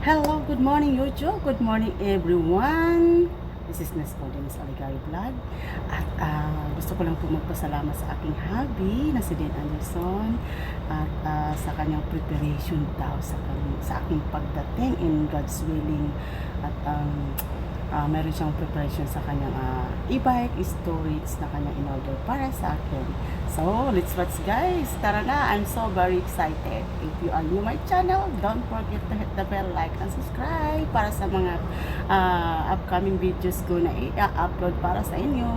Hello, good morning YouTube, good morning everyone. This is Nes Miss Aligari Vlog. At gusto ko lang po magpasalamat sa aking hubby na si Dayn Anderson at sa kanyang preparation daw sa aking pagdating in God's willing. At meron siyang preparation sa kanyang e-bike storage na kanyang in-order para sa akin. So, let's watch guys. Tara na, I'm so very excited. If you are new my channel, don't forget to hit the bell, like, and subscribe para sa mga upcoming videos ko na i-upload para sa inyo.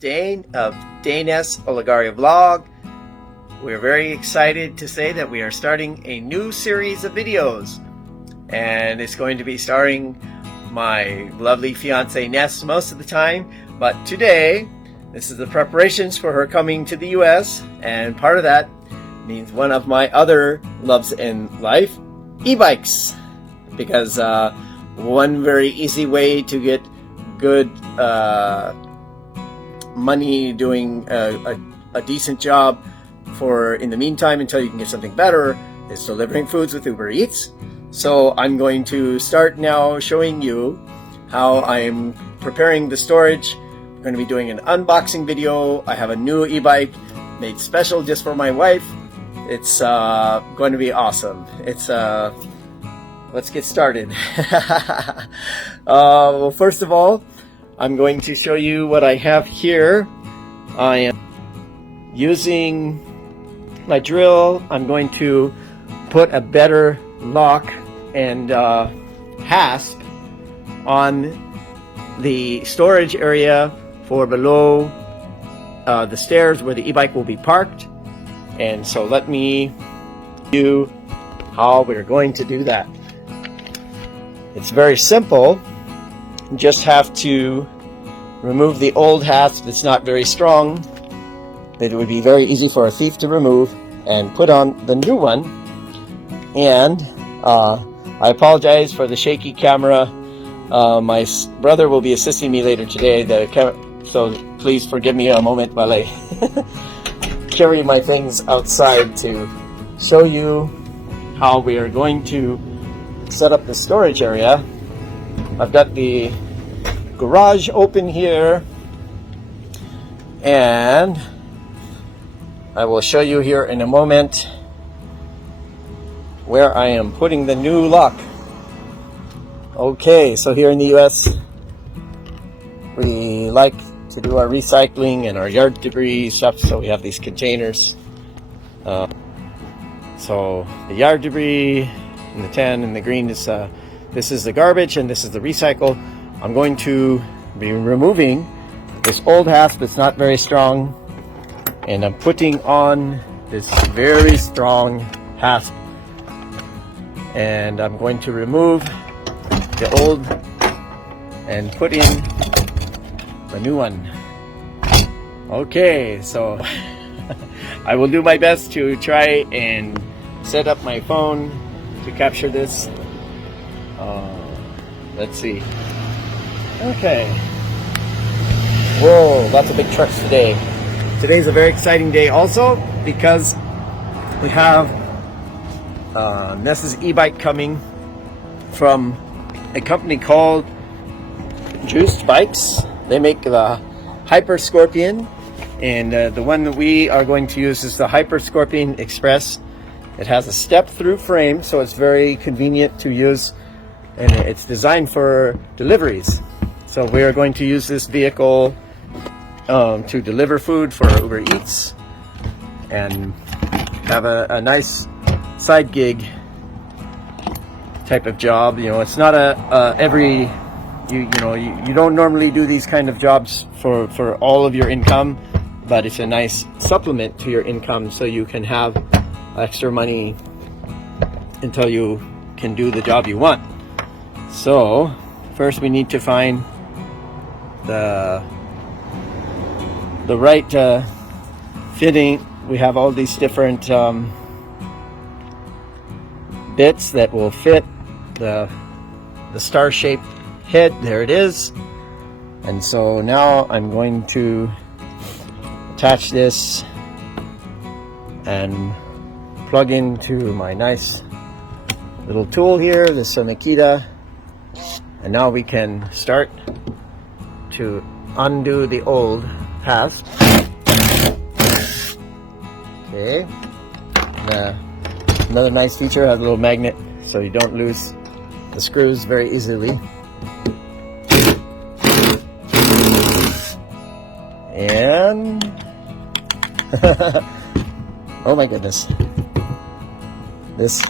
Dayn of Dayn's Oligari Vlog. We're very excited to say that we are starting a new series of videos, and it's going to be starring my lovely fiance Ness most of the time, but today this is the preparations for her coming to the US, and part of that means one of my other loves in life, e-bikes, because one very easy way to get good money doing a decent job for in the meantime until you can get something better is delivering foods with Uber Eats. So I'm going to start now showing you how I'm preparing the storage. I'm going to be doing an unboxing video. I have a new e-bike made special just for my wife. It's going to be awesome. It's let's get started. Well, first of all, I'm going to show you what I have here. I am using my drill. I'm going to put a better lock and hasp on the storage area for below the stairs where the e-bike will be parked. And so let me show you how we're going to do that. It's very simple. You just have to remove the old hasp that's not very strong. It would be very easy for a thief to remove, and put on the new one. And I apologize for the shaky camera. My brother will be assisting me later today, so please forgive me a moment while I carry my things outside to show you how we are going to set up the storage area. I've got the garage open here, and I will show you here in a moment where I am putting the new lock. Okay, so here in the US, we like to do our recycling and our yard debris stuff, so we have these containers. So the yard debris in the tan and the green is this is the garbage and this is the recycle. I'm going to be removing this old hasp that's not very strong, and I'm putting on this very strong hasp, and I'm going to remove the old and put in the new one. Okay, so I will do my best to try and set up my phone to capture this. Let's see. Okay. Whoa, lots of big trucks today. Today's a very exciting day also because we have Ness's e-bike coming from a company called Juiced Bikes. They make the Hyper Scorpion, and the one that we are going to use is the Hyper Scorpion Express. It has a step-through frame, so it's very convenient to use, and it's designed for deliveries. So we are going to use this vehicle to deliver food for Uber Eats and have a nice side gig type of job. You know, it's not you don't normally do these kind of jobs for all of your income, but it's a nice supplement to your income, so you can have extra money until you can do the job you want. So first we need to find the right fitting we have all these different bits that will fit the star-shaped head. There it is. And so now I'm going to attach this and plug into my nice little tool here, the Sonakita, and now we can start to undo the old hasp. Okay. Another nice feature, has a little magnet so you don't lose the screws very easily. And oh my goodness, this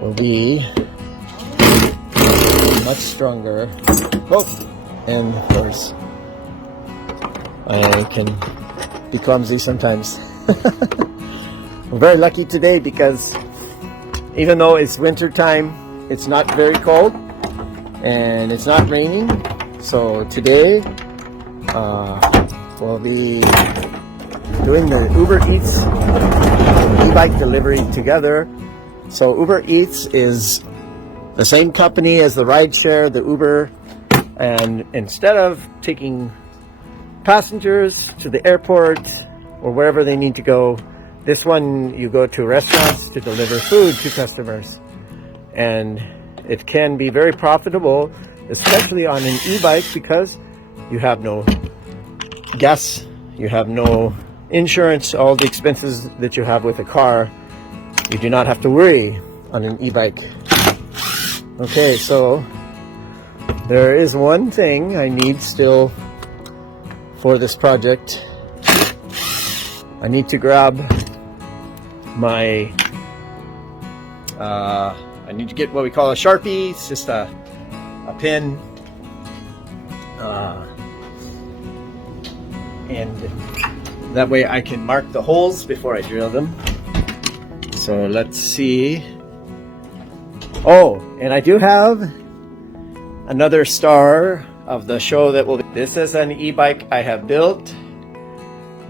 will be much stronger. Oh, and of course I can be clumsy sometimes. I'm very lucky today because even though it's winter time, it's not very cold and it's not raining. So today we'll be doing the Uber Eats e-bike delivery together. So Uber Eats is the same company as the rideshare, the Uber, and instead of taking passengers to the airport or wherever they need to go, this one you go to restaurants to deliver food to customers. And it can be very profitable, especially on an e-bike, because you have no gas, you have no insurance, all the expenses that you have with a car, you do not have to worry on an e-bike. Okay, so there is one thing I need still for this project. I need to grab my I need to get what we call a Sharpie. It's just a pin, and that way I can mark the holes before I drill them. So let's see. Oh, and I do have another star of the show that will be. This is an e-bike I have built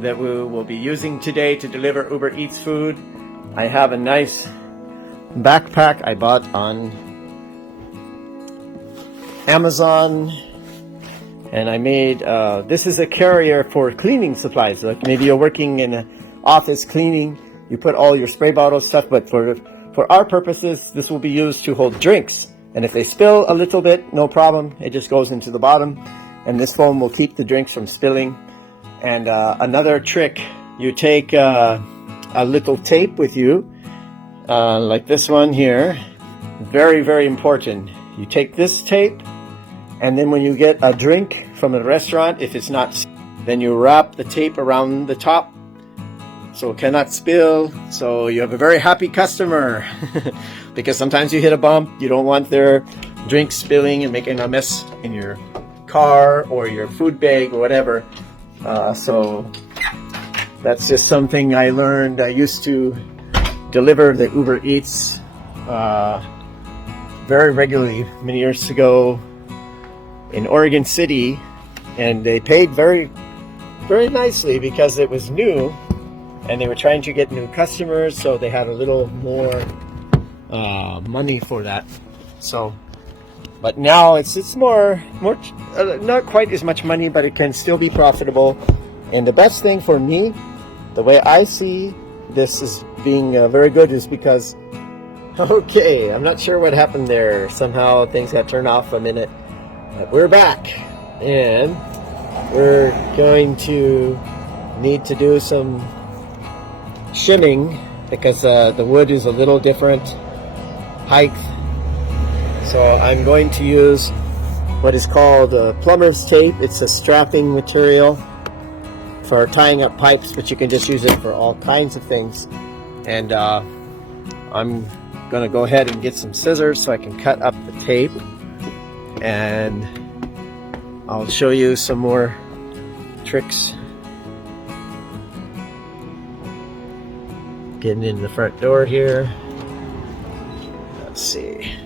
that we will be using today to deliver Uber Eats food. I have a nice backpack I bought on Amazon, and I made this is a carrier for cleaning supplies. Like maybe you're working in an office cleaning, you put all your spray bottle stuff, but for our purposes this will be used to hold drinks, and if they spill a little bit, no problem, it just goes into the bottom, and this foam will keep the drinks from spilling. And another trick, you take a little tape with you, like this one here. Very, very important. You take this tape, and then when you get a drink from a restaurant, if it's not, then you wrap the tape around the top so it cannot spill. So you have a very happy customer. Because sometimes you hit a bump, you don't want their drink spilling and making a mess in your car or your food bag or whatever. So that's just something I learned. I used to deliver the Uber Eats very regularly many years ago in Oregon City, and they paid very, very nicely because it was new and they were trying to get new customers, so they had a little more money for that. So, but now it's more not quite as much money, but it can still be profitable. And the best thing for me, the way I see this as being very good, is because, okay, I'm not sure what happened there. Somehow things got turned off a minute, but we're back, and we're going to need to do some shimming because the wood is a little different height. So I'm going to use what is called plumber's tape. It's a strapping material for tying up pipes, but you can just use it for all kinds of things. And I'm gonna go ahead and get some scissors so I can cut up the tape, and I'll show you some more tricks. Getting in the front door here. Let's see.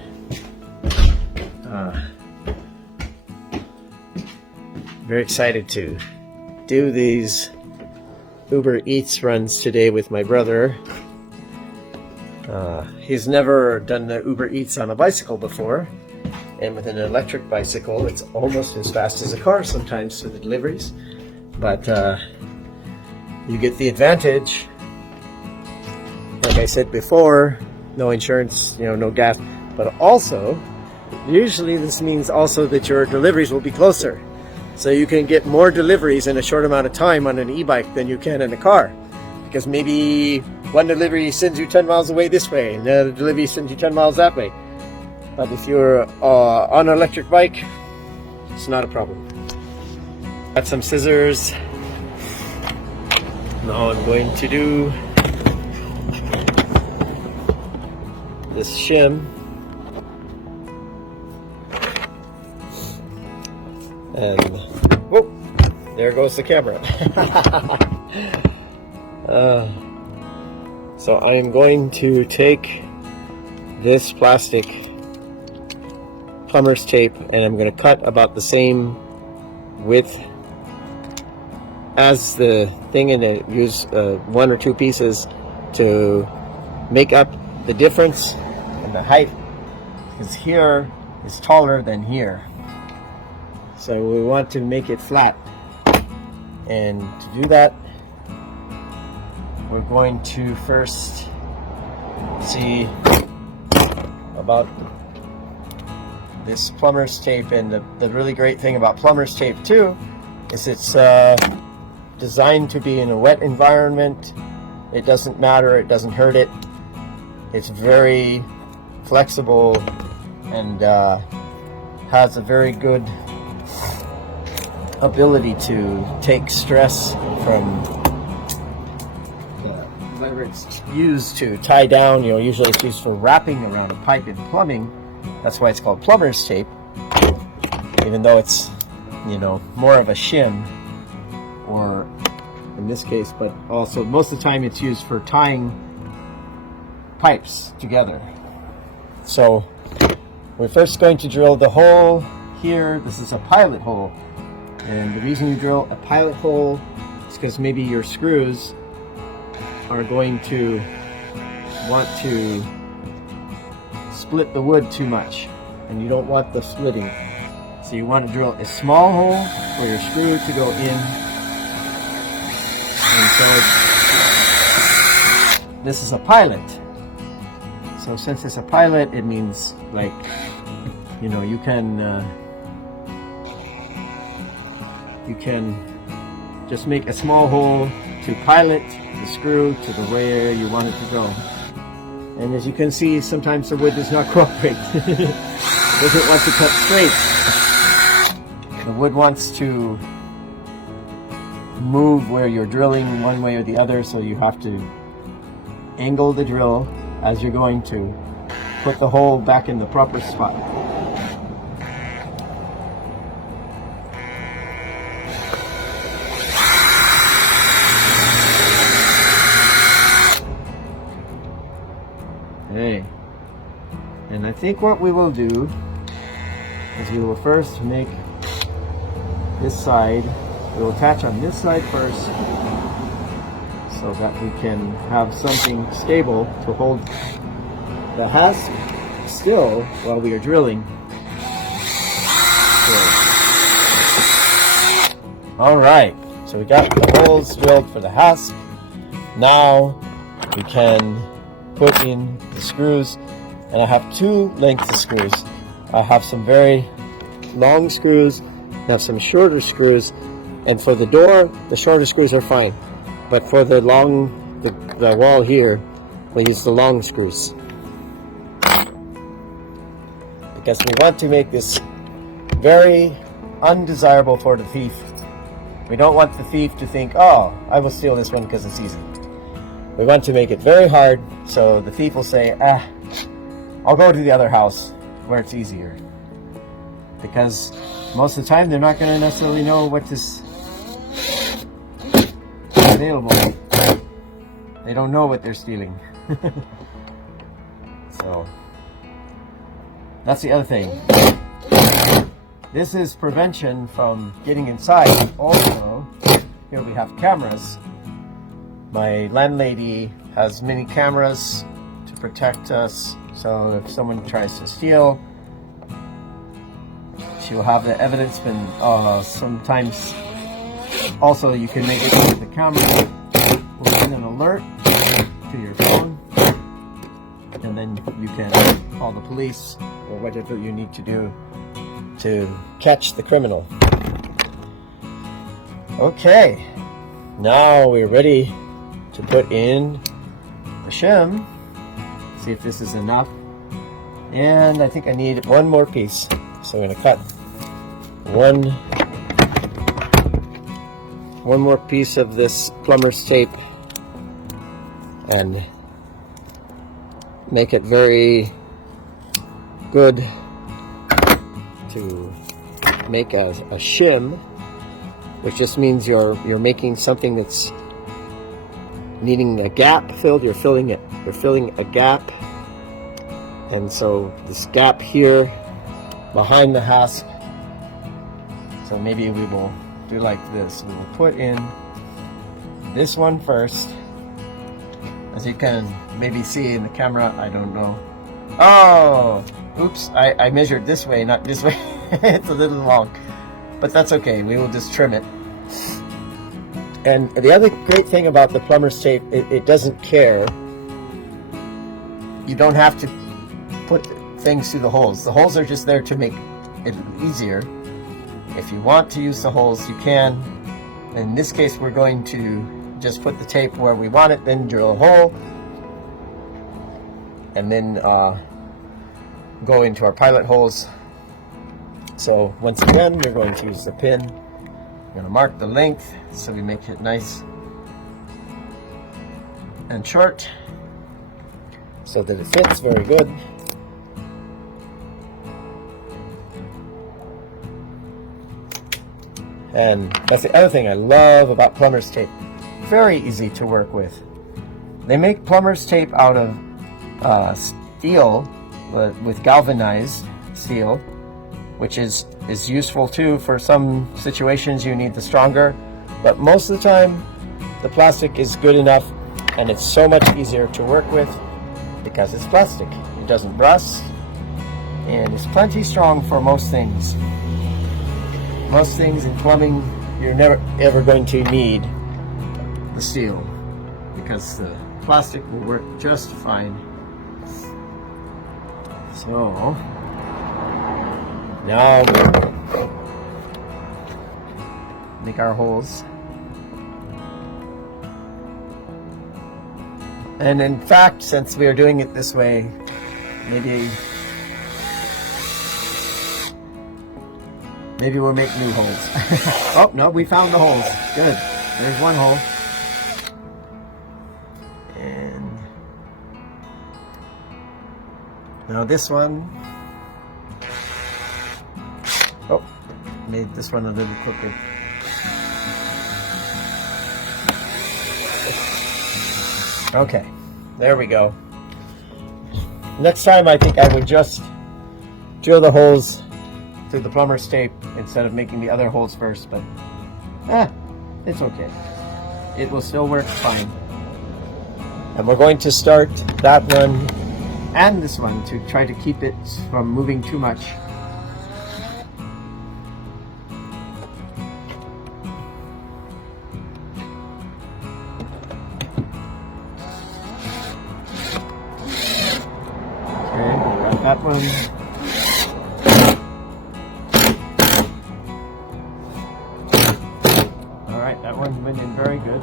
Very excited to do these Uber Eats runs today with my brother. He's never done the Uber Eats on a bicycle before, and with an electric bicycle it's almost as fast as a car sometimes for the deliveries, but you get the advantage, like I said before, no insurance, no gas, but also usually this means also that your deliveries will be closer, so you can get more deliveries in a short amount of time on an e-bike than you can in a car, because maybe one delivery sends you 10 miles away this way and the other delivery sends you 10 miles that way. But if you're on an electric bike, it's not a problem. Got some scissors. Now I'm going to do this shim. And whoop, there goes the camera. So I'm going to take this plastic plumber's tape and I'm going to cut about the same width as the thing, and use one or two pieces to make up the difference in the height, because here is taller than here, so we want to make it flat. And to do that, we're going to first see about this plumber's tape. And the really great thing about plumber's tape too is it's designed to be in a wet environment. It doesn't matter, it doesn't hurt it. It's very flexible and has a very good ability to take stress from whatever it's used to tie down. Usually it's used for wrapping around a pipe in plumbing. That's why it's called plumber's tape, even though it's more of a shim, or in this case, but also most of the time it's used for tying pipes together. So we're first going to drill the hole here. This is a pilot hole, and the reason you drill a pilot hole is because maybe your screws are going to want to split the wood too much, and you don't want the splitting. So you want to drill a small hole for your screw to go in. And so this is a pilot. So since it's a pilot, it means like, you can just make a small hole to pilot the screw to the way you want it to go. And as you can see, sometimes the wood does not cooperate. It doesn't want to cut straight. The wood wants to move where you're drilling one way or the other, so you have to angle the drill as you're going to put the hole back in the proper spot. Okay, and I think what we will do is we will first make this side, we'll attach on this side first so that we can have something stable to hold the hasp still while we are drilling. Alright, so we got the holes drilled for the hasp. Now we can put in the screws, and I have two lengths of screws. I have some very long screws, I have some shorter screws, and for the door the shorter screws are fine, but for the wall here we use the long screws, because we want to make this very undesirable for the thief. We don't want the thief to think, oh, I will steal this one because it's easy. We want to make it very hard, so the thief will say, I'll go to the other house where it's easier. Because most of the time they're not going to necessarily know what is available. They don't know what they're stealing. So that's the other thing. This is prevention from getting inside. Also, here we have cameras, My landlady has many cameras to protect us, so if someone tries to steal, she'll have the evidence. And sometimes also you can make it so the camera will send an alert to your phone, and then you can call the police or whatever you need to do to catch the criminal. Okay, now we're ready to put in the shim. See if this is enough. And I think I need one more piece. So I'm going to cut one more piece of this plumber's tape and make it very good to make a shim, which just means you're making something that's needing a gap filled. You're filling a gap, and so this gap here behind the hasp. So maybe we will do like this. We will put in this one first. As you can maybe see in the camera, I don't know. Oh, oops, I measured this way, not this way. It's a little long, but that's okay. We will just trim it. And the other great thing about the plumber's tape, it doesn't care. You don't have to put things through the holes. The holes are just there to make it easier. If you want to use the holes, you can. In this case, we're going to just put the tape where we want it, then drill a hole, and then go into our pilot holes. So once again, we're going to use the pin. We're going to mark the length so we make it nice and short so that it fits very good. And that's the other thing I love about plumber's tape. Very easy to work with. They make plumber's tape out of steel, with galvanized steel, which is useful too for some situations you need the stronger. But most of the time, the plastic is good enough, and it's so much easier to work with because it's plastic. It doesn't rust, and it's plenty strong for most things. Most things in plumbing, you're never ever going to need the steel because the plastic will work just fine. So now we'll make our holes. And in fact, since we are doing it this way, maybe we'll make new holes. Oh, no, we found the holes. Good. There's one hole. And now this one. Oh, made this one a little quicker. Okay, there we go. Next time I think I would just drill the holes through the plumber's tape instead of making the other holes first, but it's okay. It will still work fine. And we're going to start that one and this one to try to keep it from moving too much. Okay, got that one. That one went in very good.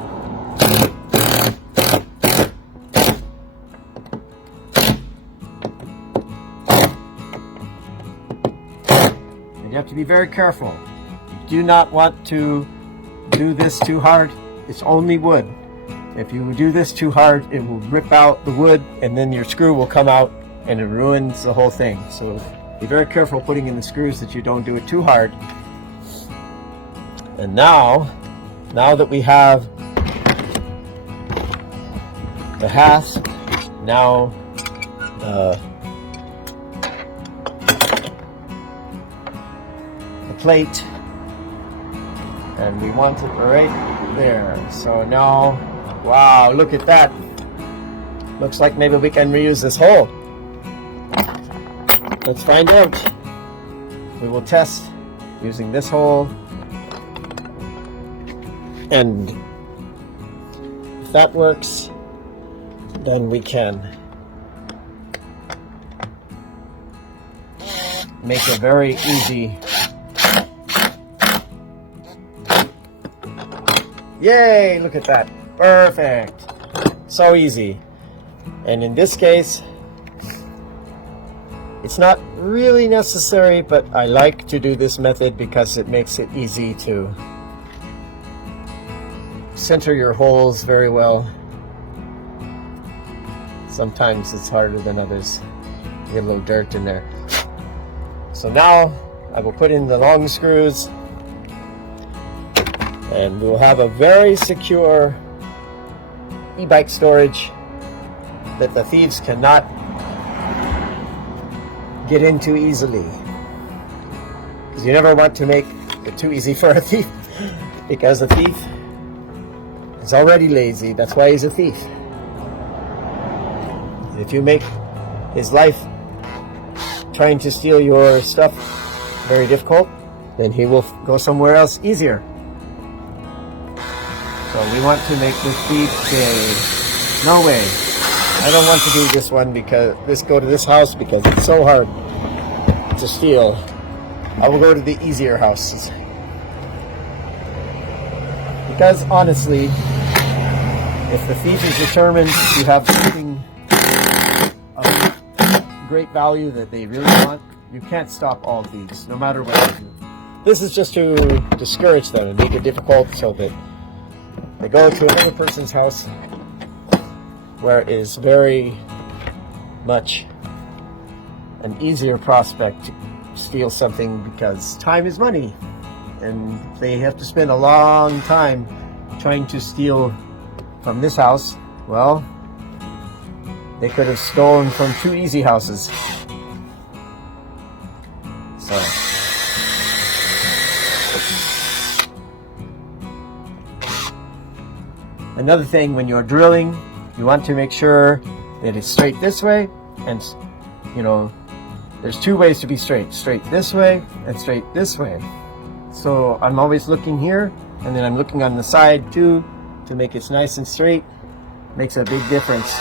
And you have to be very careful. You do not want to do this too hard. It's only wood. If you do this too hard, it will rip out the wood, and then your screw will come out and it ruins the whole thing. So be very careful putting in the screws that you don't do it too hard. And now that we have the hasp, now the plate, and we want it right there. So now Wow, look at that. Looks like maybe we can reuse this hole. Let's find out. We will test using this hole. And if that works, then we can make a very easy. Yay, look at that. Perfect. So easy. And in this case, it's not really necessary, but I like to do this method because it makes it easy to center your holes very well. Sometimes it's harder than others. You get a little dirt in there. So now I will put in the long screws, and we'll have a very secure e-bike storage that the thieves cannot get into easily. Because you never want to make it too easy for a thief, because a thief is already lazy. That's why he's a thief. If you make his life trying to steal your stuff very difficult, then he will go somewhere else easier. So we want to make this thief say, no way, I don't want to do this one, because go to this house because it's so hard to steal. I will go to the easier houses. Because honestly, if the thief is determined to have something of great value that they really want, you can't stop all thieves, no matter what they do. This is just to discourage them and make it difficult so that they go to another person's house where it is very much an easier prospect to steal something, because time is money and they have to spend a long time trying to steal from this house. Well, they could have stolen from 2 easy houses. So another thing, when you're drilling, you want to make sure that it's straight this way, and you know, there's 2 ways to be straight. Straight this way and straight this way. So I'm always looking here, and then I'm looking on the side too, to make it nice and straight. Makes a big difference.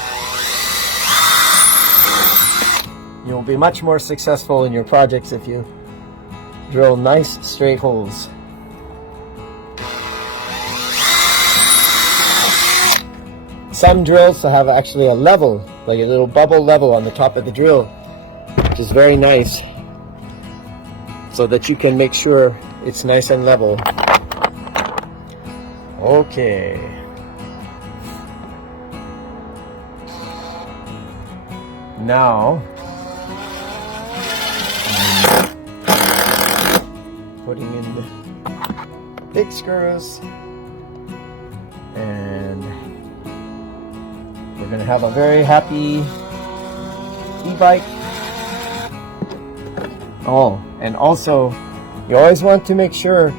You'll be much more successful in your projects if you drill nice straight holes. Some drills have actually a level, like a little bubble level on the top of the drill, which is very nice, so that you can make sure it's nice and level. Okay. Now, putting in the big screws, and we're going to have a very happy e-bike. Oh, and also, you always want to make sure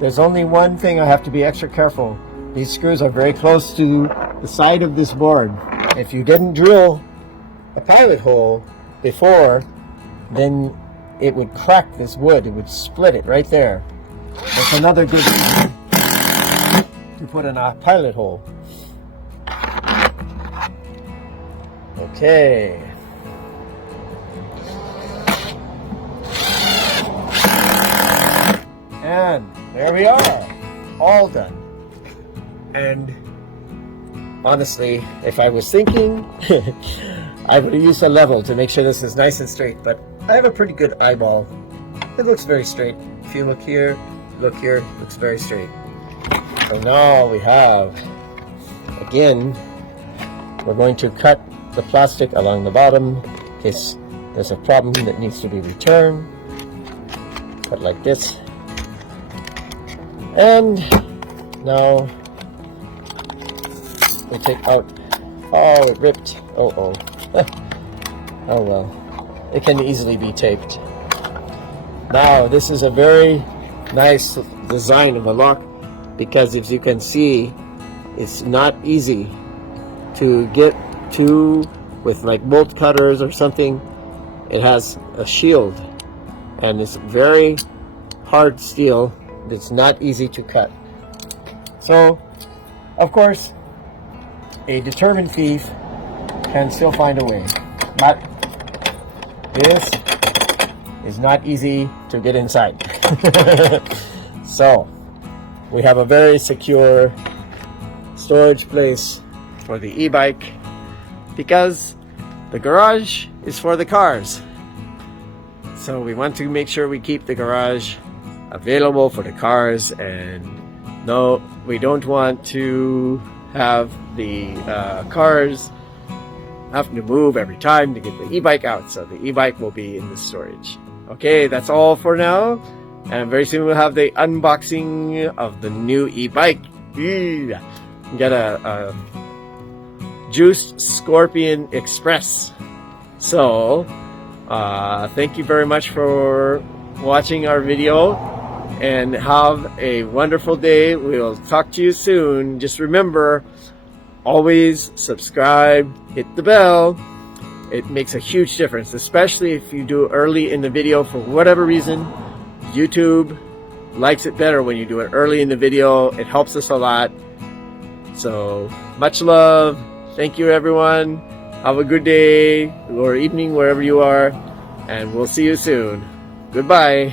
there's only one thing I have to be extra careful. These screws are very close to the side of this board. If you didn't drill a pilot hole before, then it would crack this wood. It would split it right there. That's another good reason to put in a pilot hole. Okay. And there we are, all done. And honestly, if I was thinking, I would have used a level to make sure this is nice and straight, but I have a pretty good eyeball. It looks very straight. If you look here, it looks very straight. So now we have, again, we're going to cut the plastic along the bottom in case there's a problem that needs to be returned. Cut like this. And now we take out, oh, it ripped, oh well, it can easily be taped. Now this is a very nice design of a lock, because as you can see, it's not easy to get to with like bolt cutters or something. It has a shield, and it's very hard steel. It's not easy to cut. So, of course, a determined thief can still find a way. But this is not easy to get inside. So, we have a very secure storage place for the e-bike because the garage is for the cars. So we want to make sure we keep the garage available for the cars, and no, we don't want to have the cars have to move every time to get the e-bike out. So the e-bike will be in the storage. Okay, that's all for now. And very soon we'll have the unboxing of the new e-bike. Get a Juiced Scorpion Express. So, thank you very much for watching our video, and have a wonderful day. We'll talk to you soon. Just remember, always subscribe, hit the bell. It makes a huge difference, especially if you do early in the video. For whatever reason, YouTube likes it better when you do it early in the video. It helps us a lot. So, much love. Thank you, everyone. Have a good day or evening wherever you are, and we'll see you soon. Goodbye.